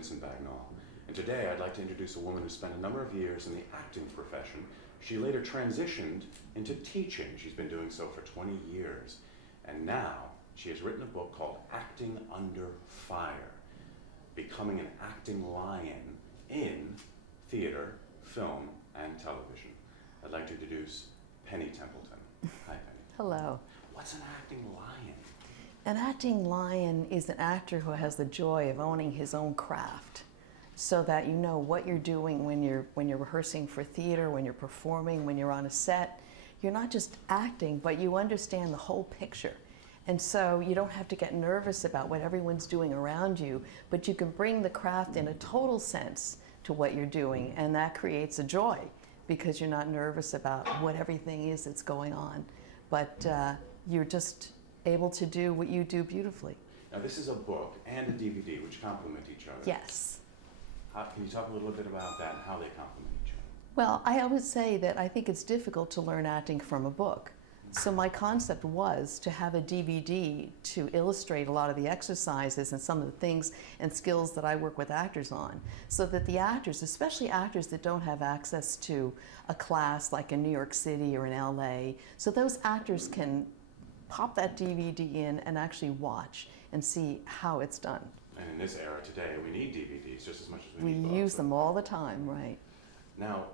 Vincent Bagnall, and today I'd like to introduce a woman who spent a number of years in the acting profession. She later transitioned into teaching. She's been doing so for 20 years, and now she has written a book called Acting Under Fire, Becoming an Acting Lion in Theater, Film, and Television. I'd like to introduce Penny Templeton. Hi, Penny. Hello. What's an acting lion? An acting lion is an actor who has the joy of owning his own craft, so that you know what you're doing when you're rehearsing for theater, when you're performing, when you're on a set. You're not just acting, but you understand the whole picture. And so you don't have to get nervous about what everyone's doing around you, but you can bring the craft in a total sense to what you're doing, and that creates a joy because you're not nervous about what everything is that's going on, but you're just able to do what you do beautifully. Now, this is a book and a DVD which complement each other. Yes. Can you talk a little bit about that and how they complement each other? Well, I always say that I think it's difficult to learn acting from a book. So my concept was to have a DVD to illustrate a lot of the exercises and some of the things and skills that I work with actors on, so that the actors, especially actors that don't have access to a class like in New York City or in LA, so those actors can pop that DVD in and actually watch and see how it's done. And in this era today, we need DVDs just as much as We need books. use them all the time, right? Now,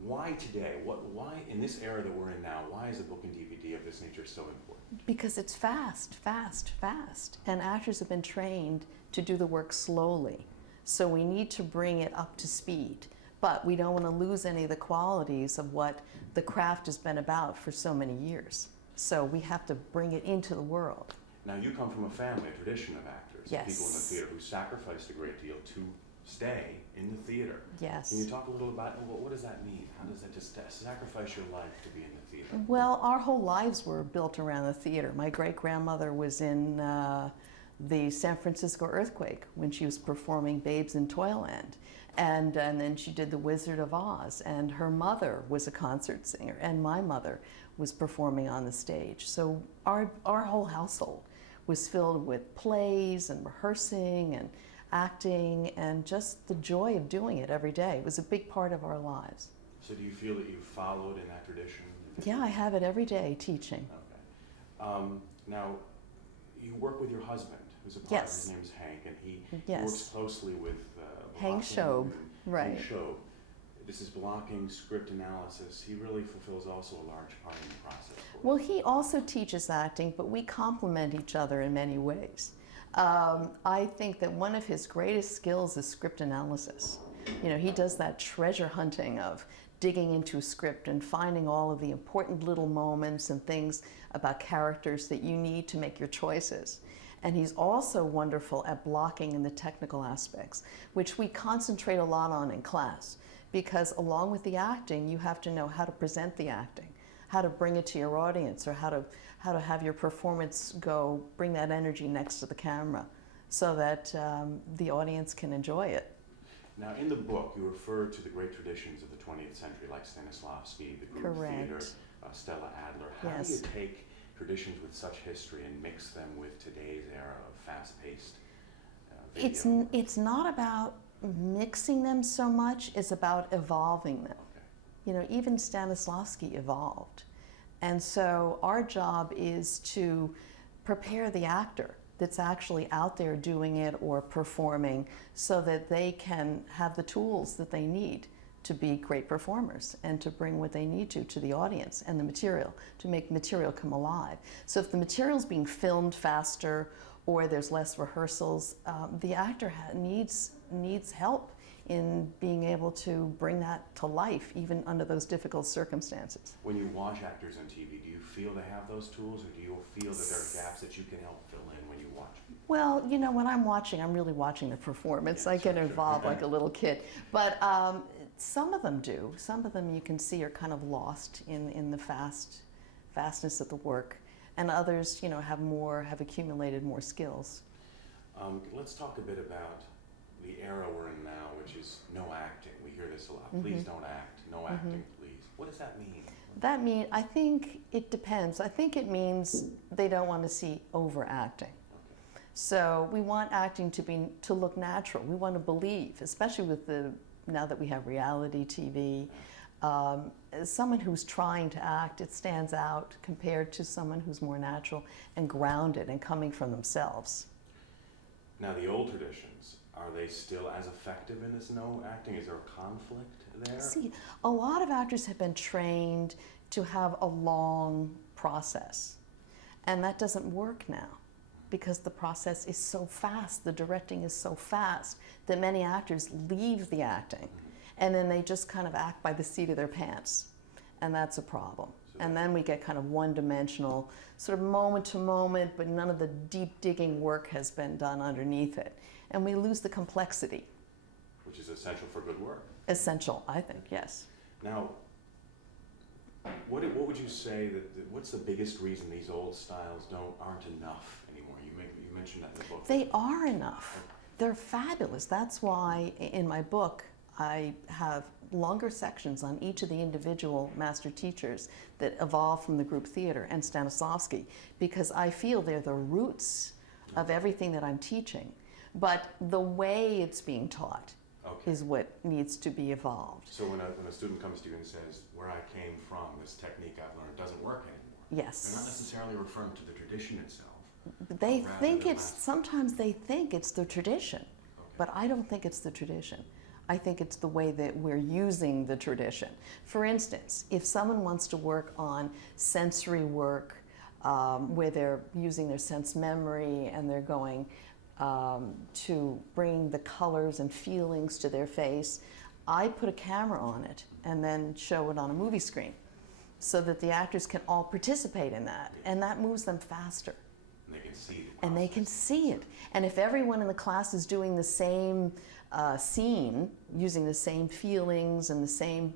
why today? Why in this era that we're in now, why is a book and DVD of this nature so important? Because it's fast, fast, fast. And actors have been trained to do the work slowly. So we need to bring it up to speed. But we don't want to lose any of the qualities of what the craft has been about for so many years. So we have to bring it into the world. Now, you come from a family, a tradition of actors, Yes. people in the theater who sacrificed a great deal to stay in the theater. Yes. Can you talk a little about what does that mean? How does that just sacrifice your life to be in the theater? Well, our whole lives were built around the theater. My great-grandmother was in the San Francisco earthquake when she was performing Babes in Toyland. And then she did The Wizard of Oz. And her mother was a concert singer. And my mother was performing on the stage. So our whole household was filled with plays and rehearsing and acting and just the joy of doing it every day. It was a big part of our lives. So do you feel that you followed in that tradition? Yeah, I have it every day teaching. Okay. Now, you work with your husband, who's a partner. Yes. His name's Hank, and he Yes. works closely with Hank blocking Schob, and- right. Hank Schob. This is blocking, script analysis. He really fulfills also a large part in the process. Well, he also teaches acting, but we complement each other in many ways. I think that one of his greatest skills is script analysis. You know, he does that treasure hunting of digging into a script and finding all of the important little moments and things about characters that you need to make your choices. And he's also wonderful at blocking in the technical aspects, which we concentrate a lot on in class, because along with the acting, you have to know how to present the acting, how to bring it to your audience, or how to have your performance go, bring that energy next to the camera so that the audience can enjoy it. Now, in the book, you refer to the great traditions of the 20th century, like Stanislavski, the group Correct. theater, Stella Adler. How Yes. do you take traditions with such history and mix them with today's era of fast-paced video? It's not about mixing them so much, it's about evolving them. Okay. You know, even Stanislavski evolved. And so our job is to prepare the actor that's actually out there doing it or performing so that they can have the tools that they need to be great performers and to bring what they need to the audience and the material, to make material come alive. So if the material's being filmed faster or there's less rehearsals, the actor needs help in being able to bring that to life, even under those difficult circumstances. When you watch actors on TV, do you feel they have those tools, or do you feel that there are gaps that you can help fill in when you watch people? Well, you know, when I'm watching, I'm really watching the performance. Yeah, I get sure. involved like a little kid. But some of them do. Some of them you can see are kind of lost in the fastness of the work. And others, you know, have accumulated more skills. Let's talk a bit about the era we're in now, which is no acting. We hear this a lot. Please don't act. No acting, please. What does that mean? I think it depends. I think it means they don't want to see overacting. Okay. So we want acting to look natural. We want to believe, especially with now that we have reality TV. As someone who's trying to act, it stands out compared to someone who's more natural and grounded and coming from themselves. Now, the old traditions, are they still as effective in this no acting? Is there a conflict there? See, a lot of actors have been trained to have a long process, and that doesn't work now because the process is so fast, the directing is so fast that many actors leave the acting and then they just kind of act by the seat of their pants, and that's a problem. And then we get kind of one-dimensional, sort of moment to moment, but none of the deep digging work has been done underneath it. And we lose the complexity. Which is essential for good work. Essential, I think, yes. Now, what would you say what's the biggest reason these old styles aren't enough anymore? You mentioned that in the book. They are enough. They're fabulous. That's why in my book I have longer sections on each of the individual master teachers that evolved from the group theater and Stanislavski, because I feel they're the roots of everything that I'm teaching. But the way it's being taught is what needs to be evolved. So when a student comes to you and says, where I came from, this technique I've learned doesn't work anymore. Yes. They're not necessarily referring to the tradition itself. They think sometimes they think it's the tradition, but I don't think it's the tradition. I think it's the way that we're using the tradition. For instance, if someone wants to work on sensory work, where they're using their sense memory and they're going to bring the colors and feelings to their face, I put a camera on it and then show it on a movie screen so that the actors can all participate in that, and that moves them faster. And they can see it. And they can see it. And if everyone in the class is doing the same scene, using the same feelings and the same,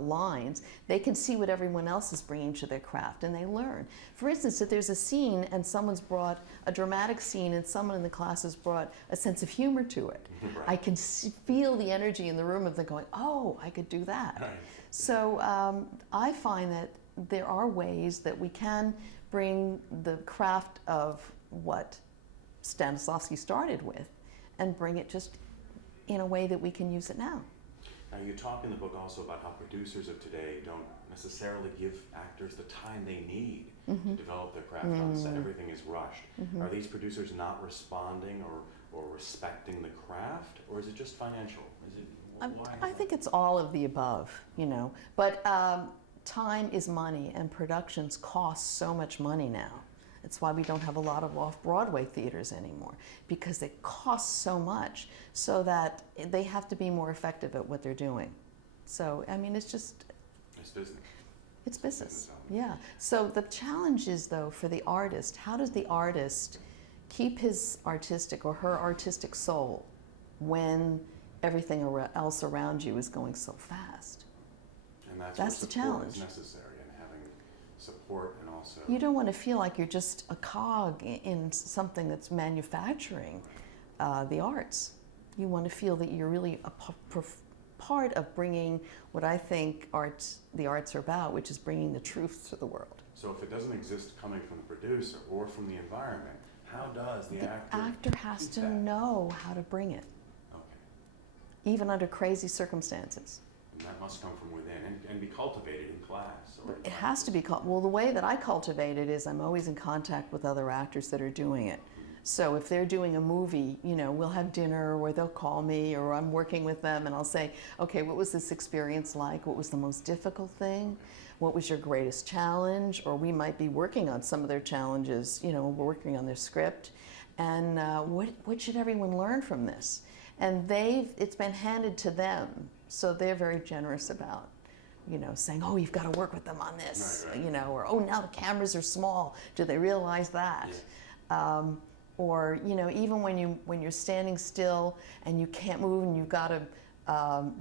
lines, they can see what everyone else is bringing to their craft, and they learn. For instance, if there's a scene and someone's brought a dramatic scene and someone in the class has brought a sense of humor to it, Right. I can feel the energy in the room of them going, oh, I could do that. Right. So I find that there are ways that we can bring the craft of what Stanislavski started with and bring it just in a way that we can use it now. Now, you talk in the book also about how producers of today don't necessarily give actors the time they need to develop their craft on set. Everything is rushed. Are these producers not responding or respecting the craft, or is it just financial? I think it's all of the above, but time is money, and productions cost so much money now. It's why we don't have a lot of off-Broadway theaters anymore, because it costs so much, so that they have to be more effective at what they're doing. So, it's just... It's business. It's business, yeah. So the challenge is, though, for the artist, how does the artist keep his artistic or her artistic soul when everything else around you is going so fast? And that's the where support challenge. is necessary, and having support and also... You don't want to feel like you're just a cog in something that's manufacturing the arts. You want to feel that you're really a part of bringing what I think the arts are about, which is bringing the truth to the world. So if it doesn't exist coming from the producer or from the environment, how does the actor has to know how to bring it, even under crazy circumstances. And that must come from within and be cultivated in class. It has to be well, the way that I cultivate it is I'm always in contact with other actors that are doing it. So if they're doing a movie, we'll have dinner, or they'll call me, or I'm working with them, and I'll say, okay, what was this experience like? What was the most difficult thing? What was your greatest challenge? Or we might be working on some of their challenges, we're working on their script. And what should everyone learn from this? And it's been handed to them, so they're very generous about, saying, oh, you've got to work with them on this, right. Or, oh, now the cameras are small. Do they realize that? Yeah. Or, even when you're standing still and you can't move and you've got to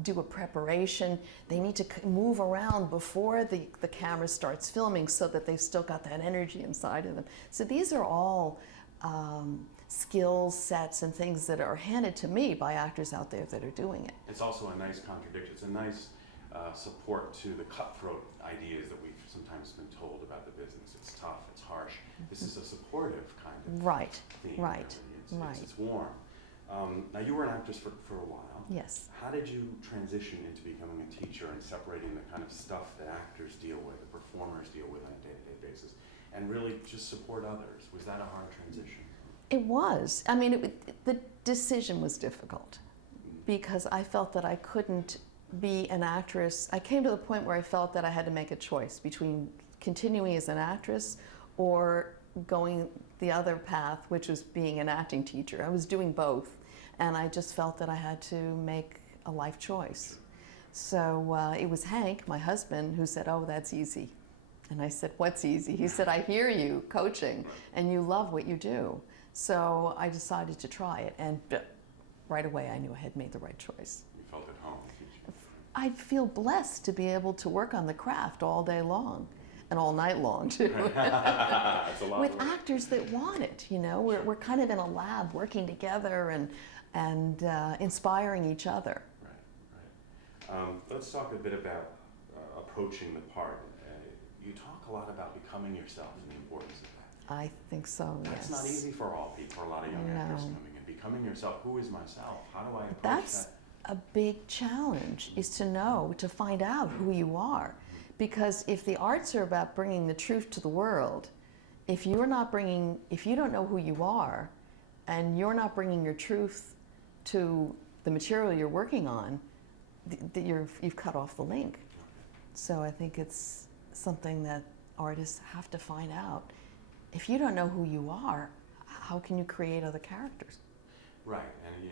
do a preparation, they need to move around before the camera starts filming so that they've still got that energy inside of them. So these are all skills, sets, and things that are handed to me by actors out there that are doing it. It's also a nice contradiction. It's a nice support to the cutthroat ideas that we've sometimes been told about the business. It's tough, it's harsh. This is a supportive kind of Right, theme. right, Really. right. It's warm. Now, you were an actress for a while. Yes. How did you transition into becoming a teacher and separating the kind of stuff that actors deal with, the performers deal with on a day-to-day basis, and really just support others? Was that a hard transition? It was. I mean, the decision was difficult because I felt that I couldn't be an actress. I came to the point where I felt that I had to make a choice between continuing as an actress or going the other path, which was being an acting teacher. I was doing both, and I just felt that I had to make a life choice. So it was Hank, my husband, who said, "Oh, that's easy." And I said, "What's easy?" He said, "I hear you coaching, and you love what you do." So I decided to try it, and right away I knew I had made the right choice. You felt at home teaching. I feel blessed to be able to work on the craft all day long, and all night long too. That's a lot With of work. actors that want it, you know, we're kind of in a lab working together and inspiring each other. Right. Let's talk a bit about approaching the part. You talk a lot about becoming yourself and the importance of that. I think so, That's yes. not easy for all people, for a lot of young actors No. coming in. Becoming yourself, who is myself? How do I approach That's that? a big challenge, is to know, to find out who you are. Because if the arts are about bringing the truth to the world, if you don't know who you are, and you're not bringing your truth to the material you're working on, you've cut off the link. So I think it's something that artists have to find out. If you don't know who you are, how can you create other characters? Right, and you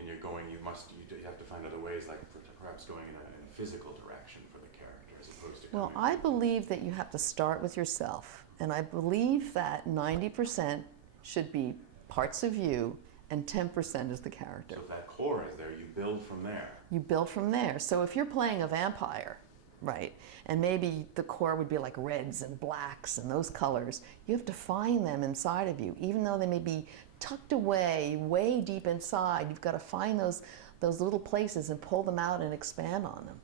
have to find other ways, like perhaps going in a physical direction for the character as opposed to Well, coming. I believe that you have to start with yourself, and I believe that 90% should be parts of you and 10% is the character. So if that core is there, you build from there. You build from there. So if you're playing a vampire, right, and maybe the core would be like reds and blacks and those colors, you have to find them inside of you. Even though they may be tucked away, way deep inside, you've got to find those little places and pull them out and expand on them.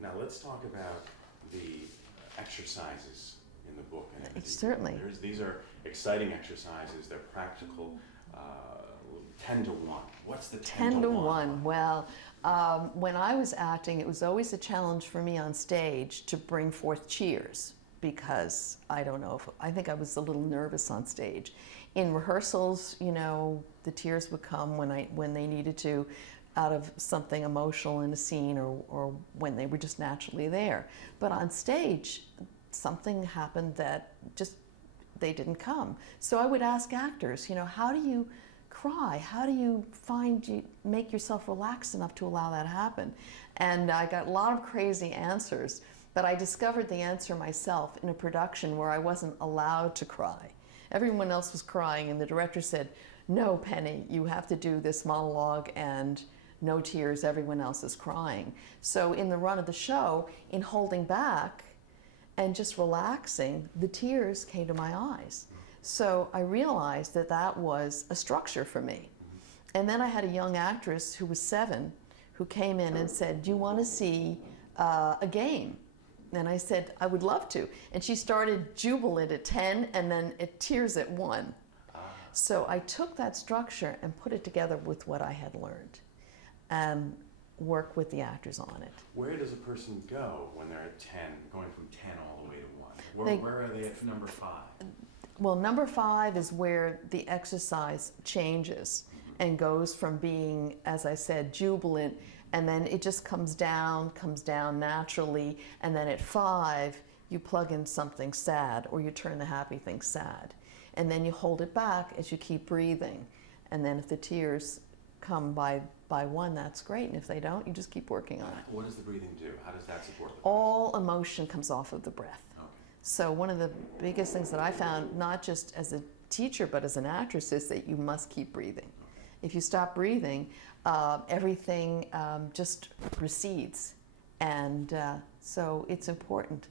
Now let's talk about the exercises in the book. Certainly. These are exciting exercises. They're practical. 10 to 1. What's the 10 to 1? Well, when I was acting, it was always a challenge for me on stage to bring forth cheers because I think I was a little nervous on stage. In rehearsals, you know, the tears would come when they needed to, out of something emotional in a scene or when they were just naturally there. But on stage, something happened that just they didn't come. So I would ask actors, you know, how do you cry? How do you make yourself relaxed enough to allow that happen? And I got a lot of crazy answers, but I discovered the answer myself in a production where I wasn't allowed to cry. Everyone else was crying, and the director said, "No, Penny, you have to do this monologue and no tears, everyone else is crying." So in the run of the show, in holding back and just relaxing, the tears came to my eyes. So I realized that was a structure for me. And then I had a young actress who was 7 who came in and said, "Do you want to see a game?" And I said, "I would love to." And she started jubilant at 10 and then at tears at 1. So I took that structure and put it together with what I had learned and work with the actors on it. Where does a person go when they're at 10, going from 10 all the way to 1? Where are they at number 5? Well, number 5 is where the exercise changes and goes from being, as I said, jubilant, and then it just comes down naturally, and then at 5, you plug in something sad, or you turn the happy thing sad. And then you hold it back as you keep breathing. And then if the tears come by 1, that's great, and if they don't, you just keep working on it. What does the breathing do? How does that support the All emotion comes off of the breath. Okay. So one of the biggest things that I found, not just as a teacher but as an actress, is that you must keep breathing. If you stop breathing, everything just recedes. And so it's important.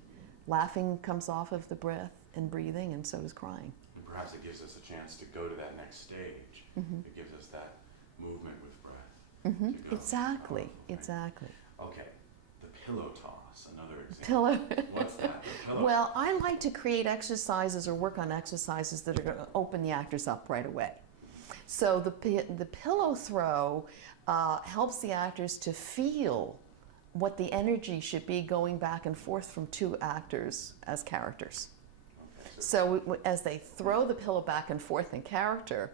Laughing comes off of the breath and breathing, and so is crying. And perhaps it gives us a chance to go to that next stage. It gives us that movement with breath. To go. Exactly, Right. exactly. Okay, the pillow toss, another Pillow. What's that? The pillow. Well, I like to create exercises or work on exercises that are going to open the actors up right away. So the pillow throw helps the actors to feel what the energy should be going back and forth from two actors as characters. Okay, So as they throw the pillow back and forth in character,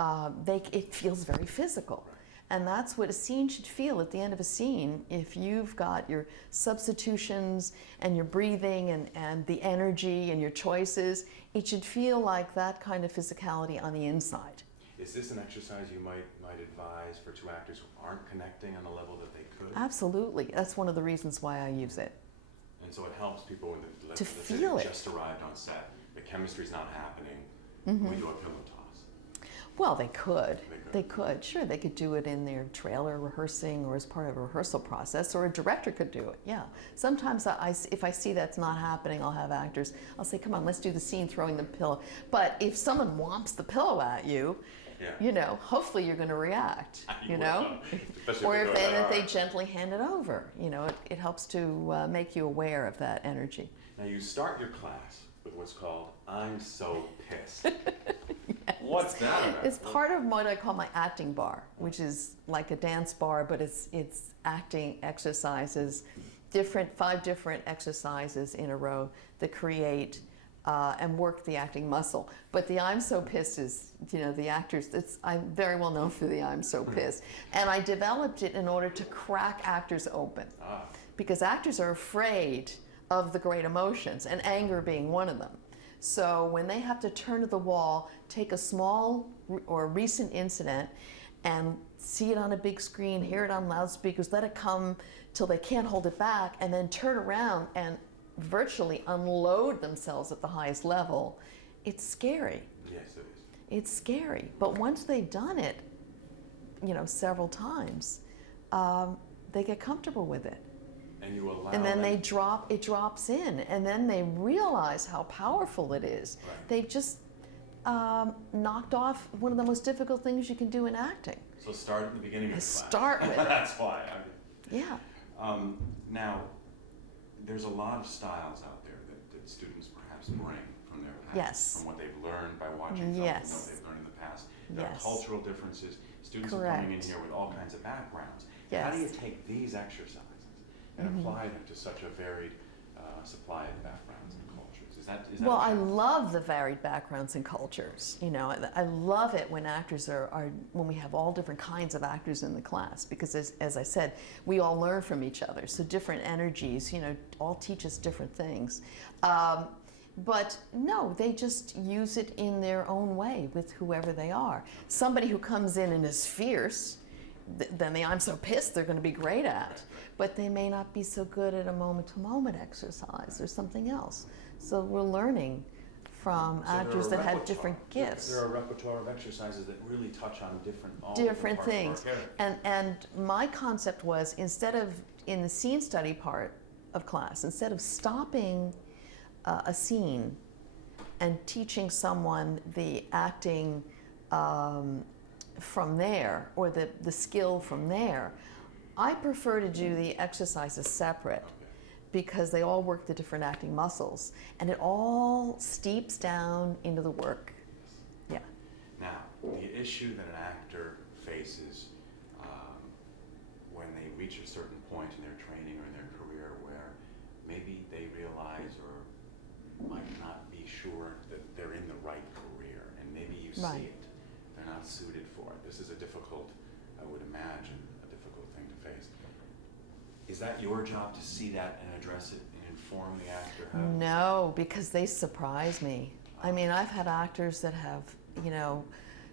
it feels very physical. And that's what a scene should feel at the end of a scene. If you've got your substitutions and your breathing and the energy and your choices, it should feel like that kind of physicality on the inside. is this an exercise you might advise for two actors who aren't connecting on the level that they could? Absolutely. That's one of the reasons why I use it. And so it helps people when To let's say feel they it. just arrived on set, the chemistry's not happening, Mm-hmm. we do a pillow toss. Well, they could. They They could. Sure, they could do it in their trailer rehearsing or as part of a rehearsal process, or a director could do it, yeah. Sometimes if I see that's not happening, I'll have actors, I'll say, come on, let's do the scene throwing the pillow. But if someone whomps the pillow at you, Yeah. hopefully you're going to react, You will, especially or if if they go they, that if they hard. gently hand it over, it helps to make you aware of that energy. Now you start your class with what's called I'm So Pissed. What's that about? It's part of what I call my acting bar, which is like a dance bar, but it's acting exercises, 5 different exercises in a row that create and work the acting muscle. But the I'm so pissed is, the actors, I'm very well known for the I'm so pissed. And I developed it in order to crack actors open. Because actors are afraid of the great emotions, and anger being one of them. So when they have to turn to the wall, take a small or recent incident and see it on a big screen, hear it on loudspeakers, let it come till they can't hold it back, and then turn around and virtually unload themselves at the highest level, it's scary. Yes, it is. It's scary. But once they've done it, several times, they get comfortable with it. And you allow And then them. it drops in, and then they realize how powerful it is. Right. They've just knocked off one of the most difficult things you can do in acting. So start at the beginning of the class. Start with it. That's why. Yeah. Now, there's a lot of styles out there that students perhaps bring from their past, Yes. from what they've learned by watching films Yes. and what they've learned in the past. There Yes. are cultural differences. Students are coming in Correct. here with all kinds of backgrounds. Yes. How do you take these exercises and apply them to such a varied supply of backgrounds and cultures? Is that Well, a I challenge? love the varied backgrounds and cultures. I love it when actors when we have all different kinds of actors in the class, because as I said, we all learn from each other. So different energies, all teach us different things. But no, they just use it in their own way with whoever they are. Somebody who comes in and is fierce, then the I'm so pissed they're going to be great at. But they may not be so good at a moment-to-moment exercise or something else. So we're learning from So there actors are that have repertoire- different gifts. There are a repertoire of exercises that really touch on all Different parts of our things. character. And my concept was, instead of in the scene study part of class, instead of stopping a scene and teaching someone the acting from there, or the skill from there, I prefer to do the exercises separate, because they all work the different acting muscles, and it all steeps down into the work. Yeah. Now, the issue that an actor faces when they reach a certain point in their training or in their career where maybe they realize or might not be sure that they're in the right career, and maybe you Right. see it, they're not suited for it. This is a difficult, I would imagine, a difficult thing to face. Is that your job to see that and address it and inform the actor how? No, because they surprise me. I mean, I've had actors that have,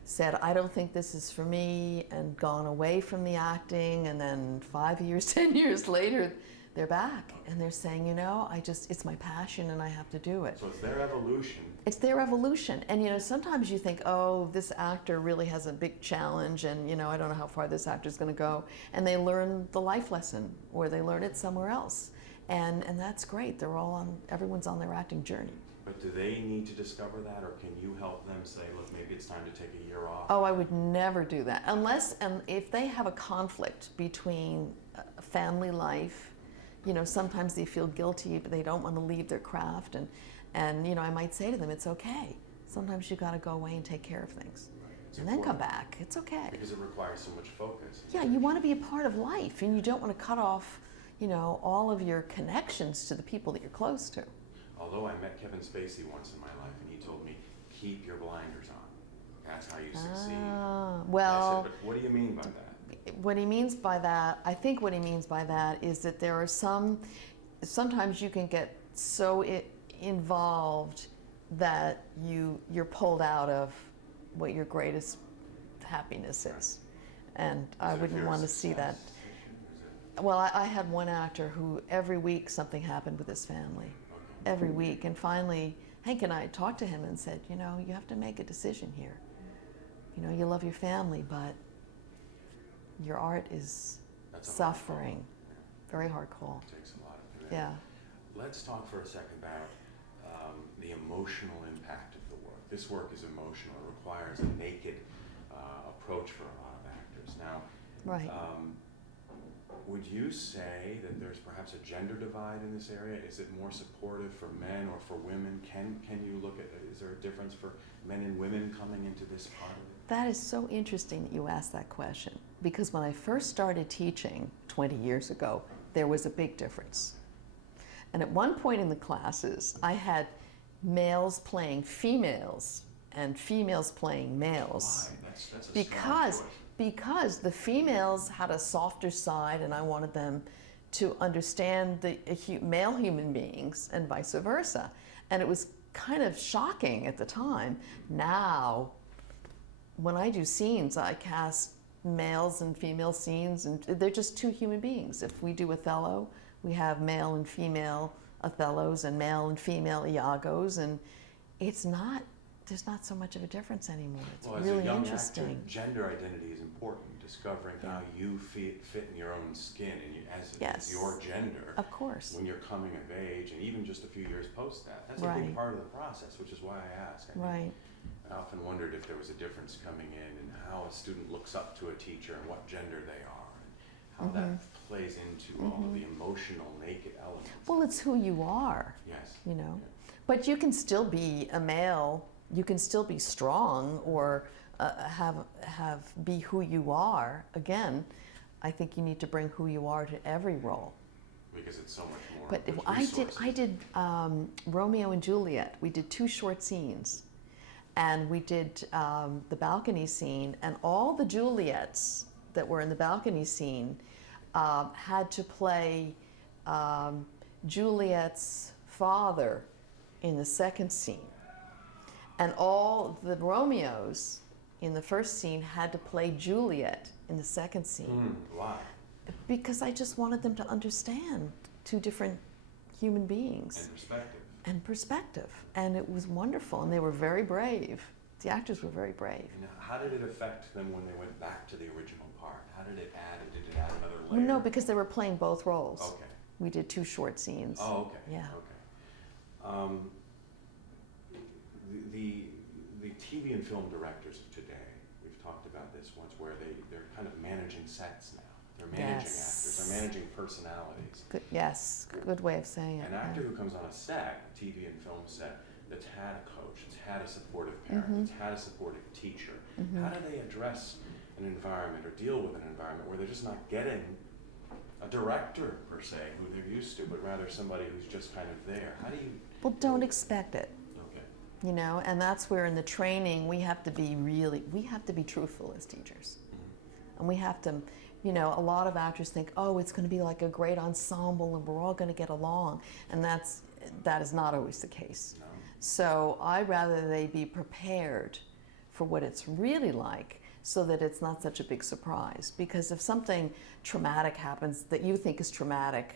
said, I don't think this is for me, and gone away from the acting, and then 5 years, 10 years later, they're back, and they're saying, it's my passion and I have to do it. So it's their evolution. It's their evolution. And sometimes you think, oh, this actor really has a big challenge, and I don't know how far this actor's going to go. And they learn the life lesson, or they learn it somewhere else. And that's great. Everyone's on their acting journey. But do they need to discover that, or can you help them say, look, maybe it's time to take a year off? Oh, I would never do that. Unless, and if they have a conflict between family life, you know, sometimes they feel guilty, but they don't want to leave their craft. And you know, I might say to them, it's okay. Sometimes you got to go away and take care of things. It's And then come important back. It's okay. because it requires so much focus. Yeah, you want to be a part of life, and you don't want to cut off, you know, all of your connections to the people that you're close to. Although I met Kevin Spacey once in my life, and he told me, keep your blinders on. That's how you succeed. I Well, said, but what do you mean by that? what he means by that, I think what he means by that is that there are sometimes you can get so involved that you're pulled out of what your greatest happiness is. And I wouldn't want to see that. Well, I had one actor who every week something happened with his family. Every week. And finally, Hank and I talked to him and said, you know, you have to make a decision here. You know, you love your family, but your art is suffering. Very hard call. It takes a lot of commitment. Yeah. Let's talk for a second about the emotional impact of the work. This work is emotional. It requires a naked approach for a lot of actors. Now, Right. would you say that there's perhaps a gender divide in this area? Is it more supportive for men or for women? Can you look at, is there a difference for men and women coming into this part of it? That is so interesting that you asked that question, because when I first started teaching 20 years ago, there was a big difference. And at one point in the classes, I had males playing females and females playing males. Why? That's a strong choice. Because the females had a softer side, and I wanted them to understand the male human beings and vice versa. And it was kind of shocking at the time. Now, when I do scenes, I cast males and female scenes, and they're just two human beings. If we do Othello, we have male and female Othellos and male and female Iagos, and there's not so much of a difference anymore. It's Well, really as a young interesting. actor, gender identity is important. Discovering how you fit in your own skin and as Yes. your gender Of course. when you're coming of age, and even just a few years post that. That's a Right. big part of the process, which is why I ask. Right. I often wondered if there was a difference coming in and how a student looks up to a teacher and what gender they are, and how that plays into all of the emotional naked elements. Well, it's who you are, Yes. you know. But you can still be a male. You can still be strong, or be who you are. Again, I think you need to bring who you are to every role. Because it's so much more. But there's I did Romeo and Juliet. We did 2 short scenes, and we did the balcony scene, and all the Juliets that were in the balcony scene had to play Juliet's father in the second scene, and all the Romeos in the first scene had to play Juliet in the second scene. Why? Because I just wanted them to understand 2 different human beings. And perspective. And it was wonderful, and they were very brave. The actors were very brave. And how did it affect them when they went back to the original part? How did it add another layer? No, because they were playing both roles. Okay. We did 2 short scenes. Oh, okay. Yeah. Okay. The TV and film directors of today, we've talked about this once, where they're kind of managing sets now. They're managing actors. They're managing personalities. Good, yes, good way of saying it. An actor who comes on a set, a TV and film set, that's had a coach, that's had a supportive parent, that's had a supportive teacher, how do they address an environment or deal with an environment where they're just not getting a director, per se, who they're used to, but rather somebody who's just kind of there? How do you... Well, don't expect it. Okay. You know, and that's where in the training we have to be truthful as teachers. And we have to, you know, a lot of actors think, oh, it's going to be like a great ensemble and we're all going to get along. And that is not always the case. No. So I'd rather they be prepared for what it's really like, so that it's not such a big surprise. Because if something traumatic happens that you think is traumatic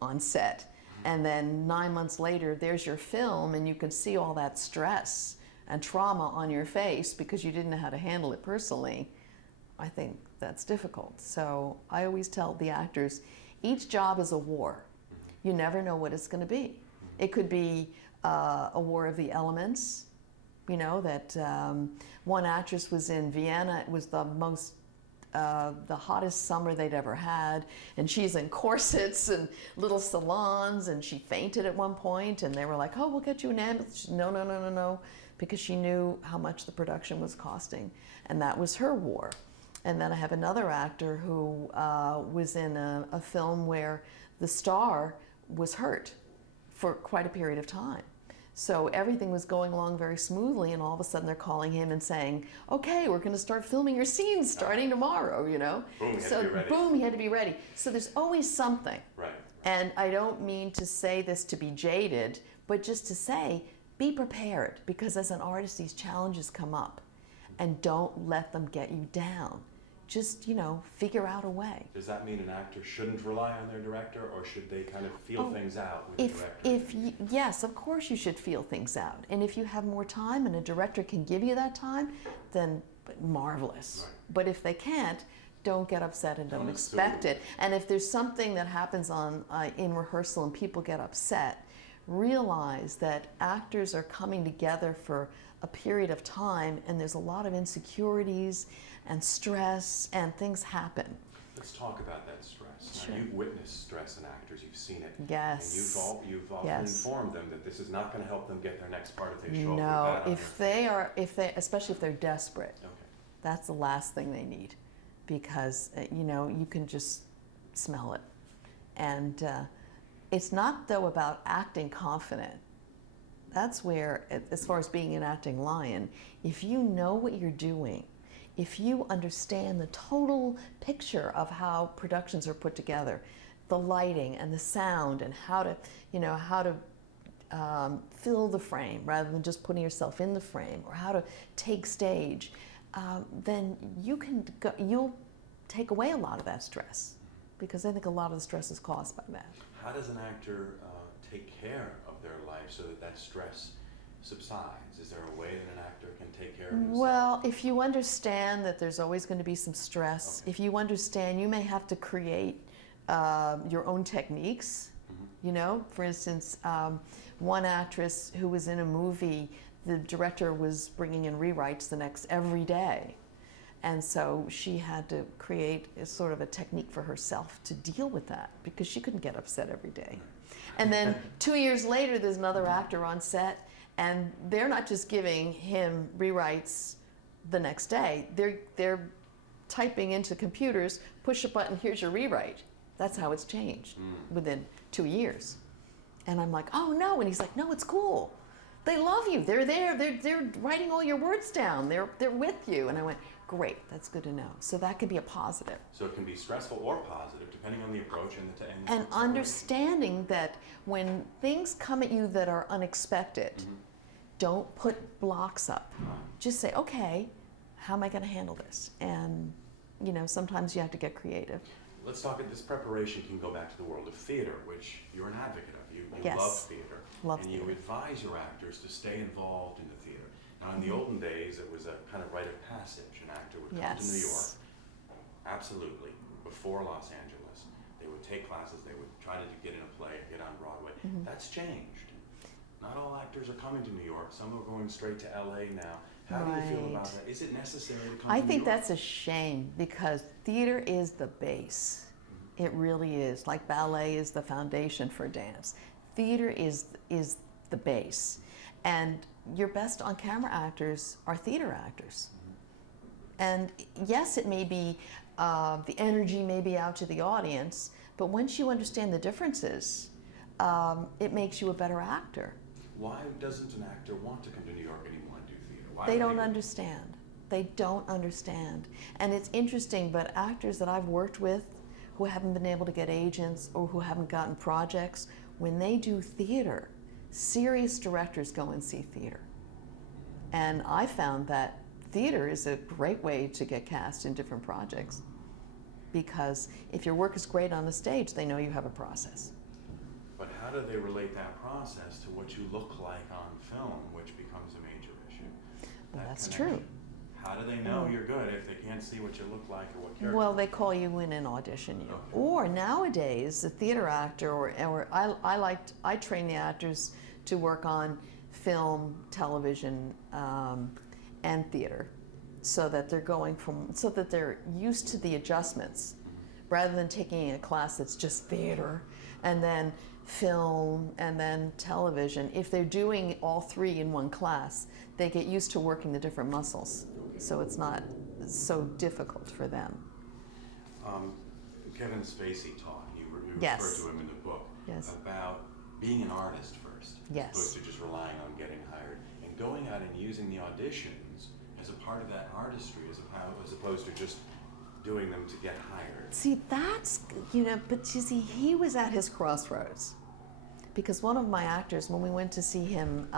on set, and then 9 months later there's your film and you can see all that stress and trauma on your face because you didn't know how to handle it personally, I think that's difficult. So I always tell the actors, each job is a war. You never know what it's going to be. It could be a war of the elements. You know, that one actress was in Vienna. It was the most the hottest summer they'd ever had, and she's in corsets and little salons, and she fainted at one point, and they were like, "Oh, we'll get you an ambulance." She said, no, no, no, no, no, because she knew how much the production was costing, and that was her war. And then I have another actor who was in a film where the star was hurt for quite a period of time. So everything was going along very smoothly, and all of a sudden they're calling him and saying, "Okay, we're going to start filming your scenes starting tomorrow," you know? Boom, so boom, he had to be ready. So there's always something. Right. And I don't mean to say this to be jaded, but just to say, be prepared, because as an artist, these challenges come up, and don't let them get you down. Just, you know, figure out a way. Does that mean an actor shouldn't rely on their director, or should they kind of feel things out with the director? Yes, of course you should feel things out. And if you have more time and a director can give you that time, then marvelous. Right. But if they can't, don't get upset and don't expect it. And if there's something that happens in rehearsal and people get upset, realize that actors are coming together for a period of time, and there's a lot of insecurities and stress, and things happen. Let's talk about that stress. Sure. Now, you've witnessed stress in actors, you've seen it. Yes. And you've often Yes. informed them that this is not going to help them get their next part if they show No, up with that especially if they're desperate, Okay. that's the last thing they need, because you know, you can just smell it. And it's not though about acting confident. That's where, as far as being an acting lion, if you know what you're doing, if you understand the total picture of how productions are put together, the lighting and the sound, and how to fill the frame rather than just putting yourself in the frame, or how to take stage, then you'll take away a lot of that stress, because I think a lot of the stress is caused by that. How does an actor take care of their life so that stress subsides? Is there a way that an actor can take care of himself? Well, if you understand that there's always going to be some stress, if you understand you may have to create your own techniques, you know, for instance, one actress who was in a movie, the director was bringing in rewrites every day. And so she had to create a sort of a technique for herself to deal with that, because she couldn't get upset every day. And then 2 years later, there's another actor on set, and they're not just giving him rewrites the next day. They're typing into computers, push a button, here's your rewrite. That's how it's changed within 2 years. And I'm like, "Oh no," and he's like, "No, it's cool. They love you. They're there. They're writing all your words down. They're with you." And I went, "Great, that's good to know." So that could be a positive. So it can be stressful or positive, depending on the approach and the And understanding that when things come at you that are unexpected, don't put blocks up. Just say, "Okay, how am I going to handle this?" And, you know, sometimes you have to get creative. Let's talk about this preparation can go back to the world of theater, which you're an advocate of. You Yes. love theater. Love and theater. you advise your actors to stay involved in the theater. Now, in the olden days, it was a kind of rite of passage. An actor would come to New York, Yes. absolutely, before Los Angeles. They would take classes, they would try to get in a play, get on Broadway. That's changed. Not all actors are coming to New York. Some are going straight to LA now. How do you feel about Right. that? Is it necessary to come to I New think York? that's a shame, because theater is the base. It really is. Like ballet is the foundation for dance. Theater is the base. And your best on-camera actors are theater actors. And yes, it may be, the energy may be out to the audience, but once you understand the differences, it makes you a better actor. Why doesn't an actor want to come to New York anymore and do theater? Why They do don't understand. They don't understand. And it's interesting, but actors that I've worked with who haven't been able to get agents or who haven't gotten projects, when they do theater, serious directors go and see theater. And I found that theater is a great way to get cast in different projects, because if your work is great on the stage, they know you have a process. But how do they relate that process to what you look like on film, which becomes a major issue? Well, That that's connection. true. How do they know you're good if they can't see what you look like or what character? Well, they call you in and audition you. Okay. Or nowadays, the theater actor, or I train the actors to work on film, television, and theater. so that they're used to the adjustments, rather than taking a class that's just theater and then film and then television. If they're doing all three in one class, they get used to working the different muscles, so it's not so difficult for them. Kevin Spacey taught, you Yes. refer to him in the book, Yes. about being an artist first, Yes. as opposed to just relying on getting hired, and going out and using the auditions as a part of that artistry, as opposed to just doing them to get hired. See, that's, but you see, he was at his crossroads. Because one of my actors, when we went to see him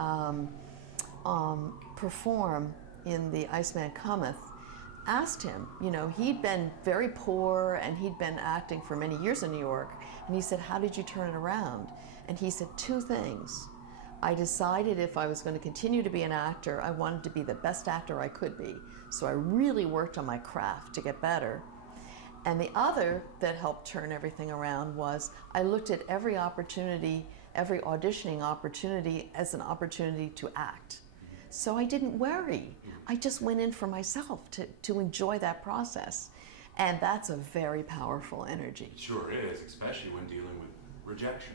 perform in The Iceman Cometh, asked him, he'd been very poor and he'd been acting for many years in New York, and he said, how did you turn it around? And he said two things. I decided if I was going to continue to be an actor, I wanted to be the best actor I could be. So I really worked on my craft to get better. And the other that helped turn everything around was I looked at every opportunity, every auditioning opportunity as an opportunity to act. So I didn't worry. I just went in for myself to enjoy that process. And that's a very powerful energy. It sure is, especially when dealing with rejection.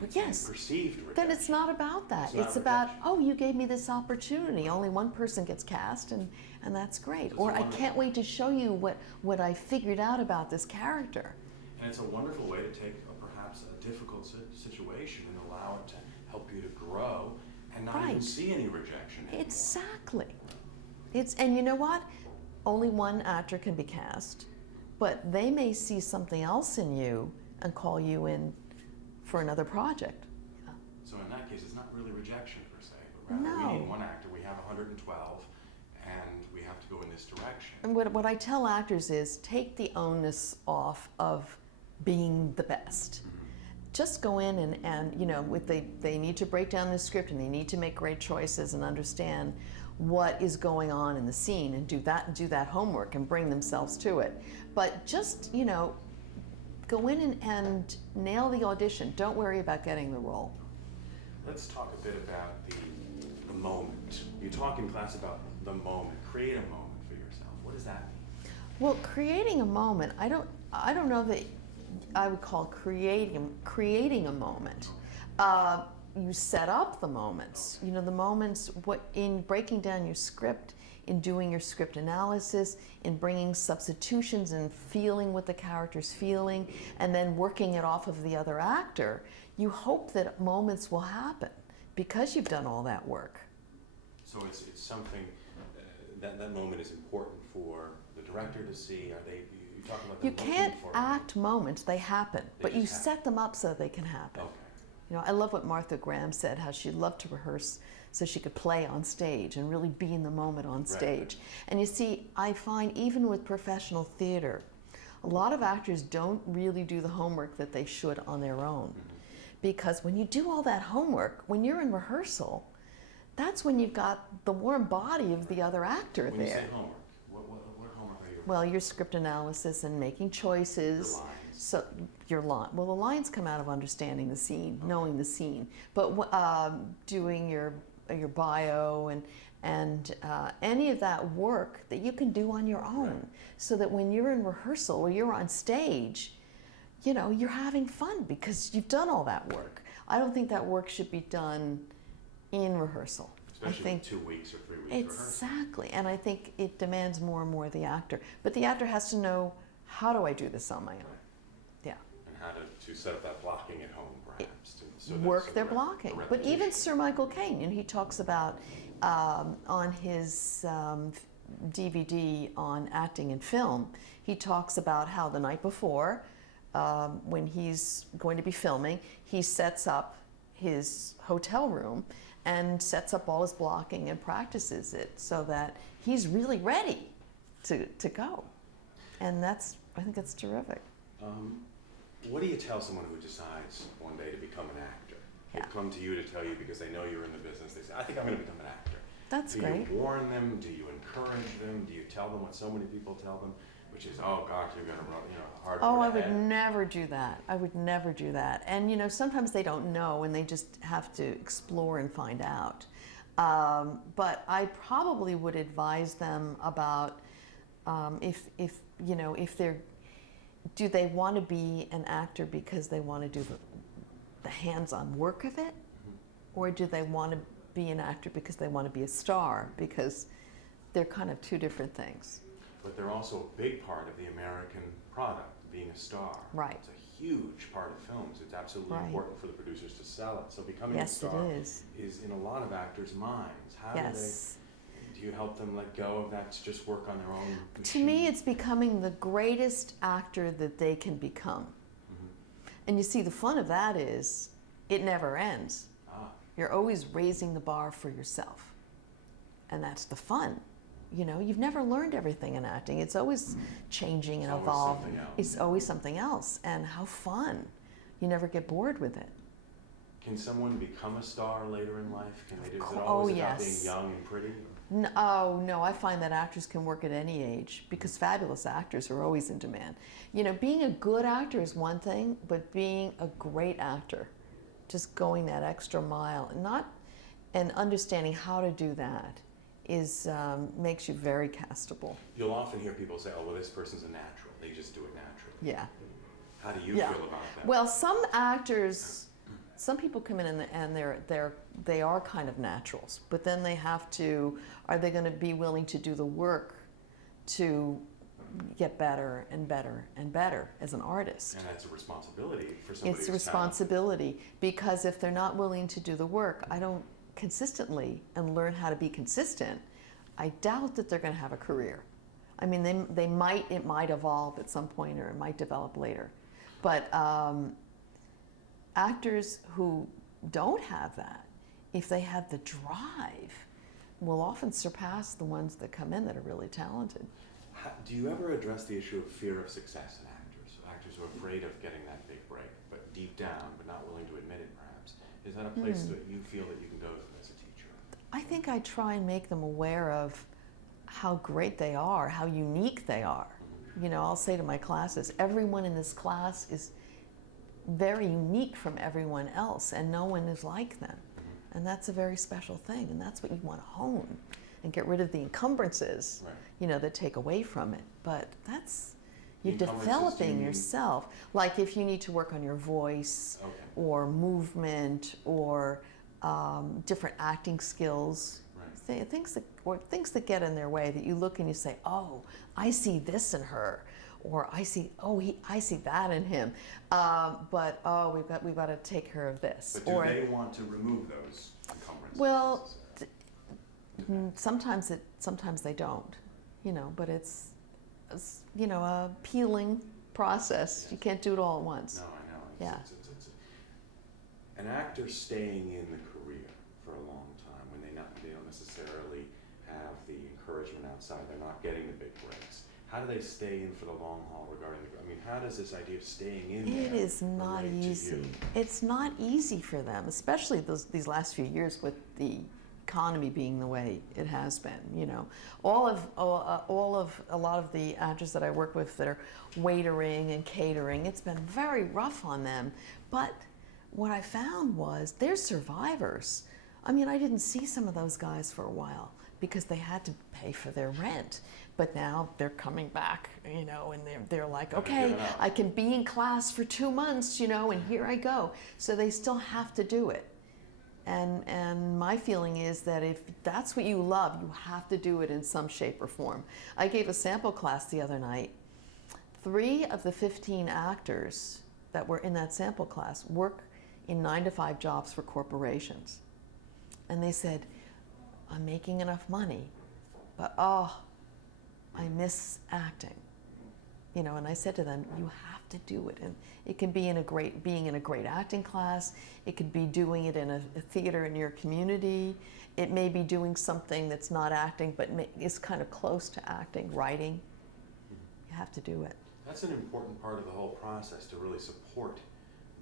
But yes, perceived rejection. then it's not about that. It's about, oh, you gave me this opportunity. Only one person gets cast, and that's great. Or I can't wait to show you what I figured out about this character. And it's a wonderful way to take perhaps a difficult situation and allow it to help you to grow and not even see any rejection anymore. Exactly. And you know what? Only one actor can be cast, but they may see something else in you and call you in for another project. So in that case, it's not really rejection per se, but rather we need one actor. We have 112, and we have to go in this direction. And what I tell actors is take the onus off of being the best. Just go in and they need to break down the script and they need to make great choices and understand what is going on in the scene and do that homework and bring themselves to it. But just, go in and nail the audition. Don't worry about getting the role. Let's talk a bit about the moment. You talk in class about the moment. Create a moment for yourself. What does that mean? Well, creating a moment, I don't know that I would call creating a moment. You set up the moments. The moments in breaking down your script, in doing your script analysis, in bringing substitutions and feeling what the character's feeling, and then working it off of the other actor. You hope that moments will happen because you've done all that work. So it's something that moment is important for the director to see. You talking about you can't act moments; they happen, but you set them up so they can happen. Okay. I love what Martha Graham said, how she loved to rehearse so she could play on stage and really be in the moment on stage. Right. And you see, I find even with professional theater, a lot of actors don't really do the homework that they should on their own. Because when you do all that homework, when you're in rehearsal, that's when you've got the warm body of the other actor there. When you say homework, what homework are you? Well, your script analysis and making choices. Your lines. So your line. Well, the lines come out of understanding the scene, knowing the scene. But doing your bio and any of that work that you can do on your own, so that when you're in rehearsal or you're on stage, you're having fun because you've done all that work. I don't think that work should be done in rehearsal. Especially with 2 weeks or 3 weeks Exactly. And I think it demands more and more of the actor. But the actor has to know, how do I do this on my own? Yeah. And how to set up that blocking at home, perhaps. Work their blocking. But even Sir Michael Caine, he talks about on his DVD on acting in film, he talks about how the night before, when he's going to be filming, he sets up his hotel room and sets up all his blocking and practices it so that he's really ready to go. And I think that's terrific. What do you tell someone who decides one day to become an actor? They come to you to tell you because they know you're in the business. They say, I think I'm going to become an actor. That's great. Do you warn them? Do you encourage them? Do you tell them what so many people tell them, which is, oh gosh, you're going to run, hard. Oh, I would never do that. I would never do that. And sometimes they don't know, and they just have to explore and find out. But I probably would advise them about if they're, do they want to be an actor because they want to do the hands-on work of it, or do they want to be an actor because they want to be a star? Because they're kind of two different things. But they're also a big part of the American product, being a star. Right. It's a huge part of films. It's absolutely Right. important for the producers to sell it. So becoming a Yes, star it is. in a lot of actors' minds. How Yes. do you help them let go of that to just work on their own To machine? me, it's becoming the greatest actor that they can become. And you see, the fun of that is it never ends. Ah, You're always raising the bar for yourself. And that's the fun. You know, you've never learned everything in acting. It's always changing and It's always evolving. something else. It's always something else. And how fun. You never get bored with it. can someone become a star later in life? Can they do? Is it Oh, always about being yes. young and pretty? No, I find that actors can work at any age because fabulous actors are always in demand. You know, being a good actor is one thing, but being a great actor, just going that extra mile, and understanding how to do that is makes you very castable. You'll often hear people say, "Oh, well, this person's a natural. They just do it naturally." Yeah. How do you Yeah. feel about that? Well, some actors, some people come in and they are kind of naturals, but then they have to. Are they going to be willing to do the work to get better and better and better as an artist? And that's a responsibility for somebody. It's a who's talented. responsibility, because if they're not willing to do the work, I don't consistently and learn how to be consistent, I doubt that they're going to have a career. I mean, it might evolve at some point, or it might develop later. But actors who don't have that, if they have the drive, will often surpass the ones that come in that are really talented. Do you ever address the issue of fear of success in actors? Actors who are afraid of getting that big break, but deep down, but not willing to admit it, perhaps. Is that a place that you feel that you can go to as a teacher? I think I try and make them aware of how great they are, how unique they are. You know, I'll say to my classes, everyone in this class is very unique from everyone else, and no one is like them. And that's a very special thing, and that's what you want to hone and get rid of the encumbrances, Right. you know, that take away from it. But that's, you're The encumbrances, do developing you mean- yourself. Like if you need to work on your voice, Okay. or movement, or different acting skills, Right. things that get in their way, that you look and you say, oh, I see this in her, or I see that in him, but oh, we've got to take care of this. But do or they want to remove those encumbrances? well, sometimes they don't, you know, but it's you know, a peeling process. You can't do it all at once. No, I know. Yeah. An actor staying in the career for a long time when they don't necessarily have the encouragement outside, they're not getting the big breaks. How do they stay in for the long haul regarding the, I mean, how does this idea of staying in there It is not relate to easy. you? It's not ezy for them, especially these last few years with the economy being the way it has been. You know, a lot of the actors that I work with that are waitering and catering, it's been very rough on them. But what I found was they're survivors. I mean, I didn't see some of those guys for a while because they had to pay for their rent. But now they're coming back, you know, and they're like, okay, I can be in class for 2 months, you know, and here I go. So they still have to do it. And my feeling is that if that's what you love, you have to do it in some shape or form. I gave a sample class the other night. 3 of the 15 actors that were in that sample class work in 9-to-5 jobs for corporations. And they said, I'm making enough money, but I miss acting. You know, and I said to them, you have to do it. And it can be being in a great acting class. It could be doing it in a theater in your community. It may be doing something that's not acting, but is kind of close to acting, writing. You have to do it. That's an important part of the whole process, to really support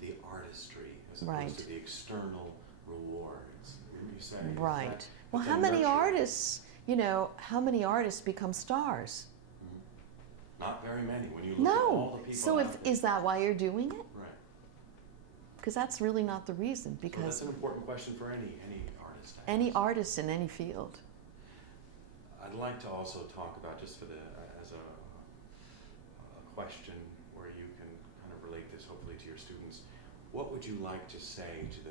the artistry as opposed Right. to the external rewards. Wouldn't you say? Right. That Well, they how many nurture? artists, you know, how many artists become stars? Not very many when you look at all No. the people So out there. is that why you're doing it? Right. Because that's really not the reason. So Because that's an important question for any artist. understand. Any artist in any field. I'd like to also talk about, just for the, as a question where you can kind of relate this hopefully to your students, what would you like to say to the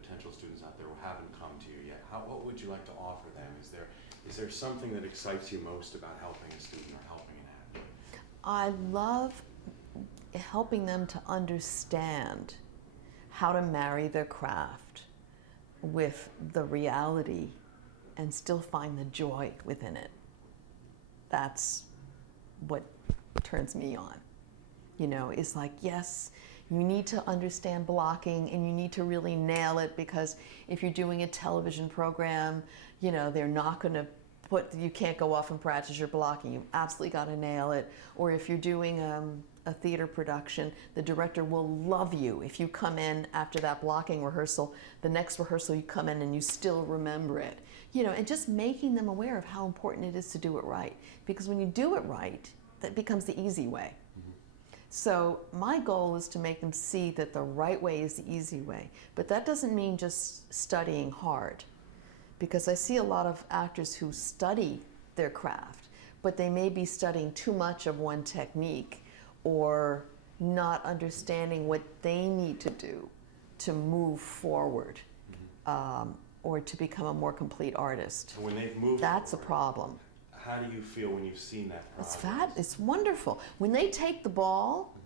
potential students out there who haven't come to you yet? What would you like to offer them? Is there something that excites you most about helping a student or helping an athlete? I love helping them to understand how to marry their craft with the reality and still find the joy within it. That's what turns me on. You know, it's like, yes, you need to understand blocking and you need to really nail it, because if you're doing a television program, you know, they're not going to you can't go off and practice your blocking. You've absolutely got to nail it. Or if you're doing a theater production, the director will love you if you come in after that blocking rehearsal, the next rehearsal you come in and you still remember it. You know, and just making them aware of how important it is to do it right. Because when you do it right, that becomes the easy way. So my goal is to make them see that the right way is the easy way. But that doesn't mean just studying hard. Because I see a lot of actors who study their craft, but they may be studying too much of one technique or not understanding what they need to do to move forward, or to become a more complete artist. So when they've moved That's forward, a problem. how do you feel when you've seen that progress? It's wonderful. When they take the ball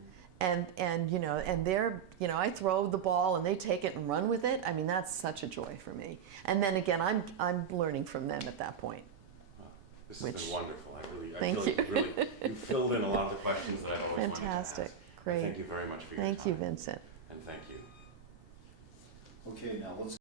and you know, and they're, you know, I throw the ball and they take it and run with it, I mean, that's such a joy for me. And then again, I'm learning from them at that point. This has been wonderful. I Thank feel like you filled in a lot of the questions that I've always wanted to Fantastic. ask. Great. Thank you very much for your time. Thank you, Vincent. And thank you. Okay, now let's